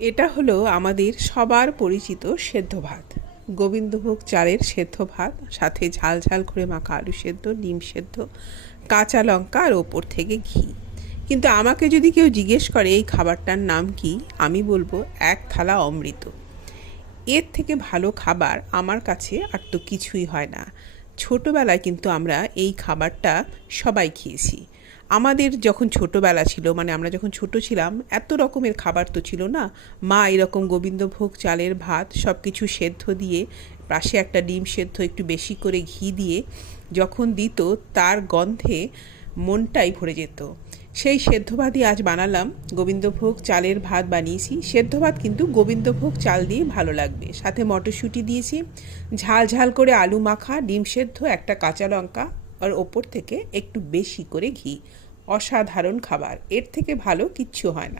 এটা হলো আমাদের সবার পরিচিত সেদ্ধ ভাত। গোবিন্দভোগ চালের সেদ্ধ ভাত, সাথে ঝাল ঝাল করে মাখা আলু সেদ্ধ, ডিম সেদ্ধ, কাঁচা লঙ্কা আর ওপর থেকে ঘি। কিন্তু আমাকে যদি কেউ জিজ্ঞেস করে এই খাবারটার নাম কি, আমি বলবো এক থালা অমৃত। এর থেকে ভালো খাবার আমার কাছে আর তো কিছুই হয় না। ছোটোবেলায় কিন্তু আমরা এই খাবারটা সবাই খেয়েছি। আমাদের যখন ছোটোবেলা ছিল, মানে আমরা যখন ছোট ছিলাম, এত রকমের খাবার তো ছিল না। মা এরকম গোবিন্দভোগ চালের ভাত সব কিছু সেদ্ধ দিয়ে, পাশে একটা ডিম সেদ্ধ একটু বেশি করে ঘি দিয়ে যখন দিত, তার গন্ধে মনটাই ভরে যেত। সেই সেদ্ধ ভাতই আজ বানালাম। গোবিন্দভোগ চালের ভাত বানিয়েছি। সেদ্ধ ভাত কিন্তু গোবিন্দভোগ চাল দিয়ে ভালো লাগবে। সাথে মটরশুঁটি দিয়েছি, ঝাল ঝাল করে আলু মাখা, ডিম সেদ্ধ, একটা কাঁচা লঙ্কা, আর ওপর থেকে একটু বেশি করে ঘি। অসাধারণ খাবার, এর থেকে ভালো কিচ্ছু হয় না।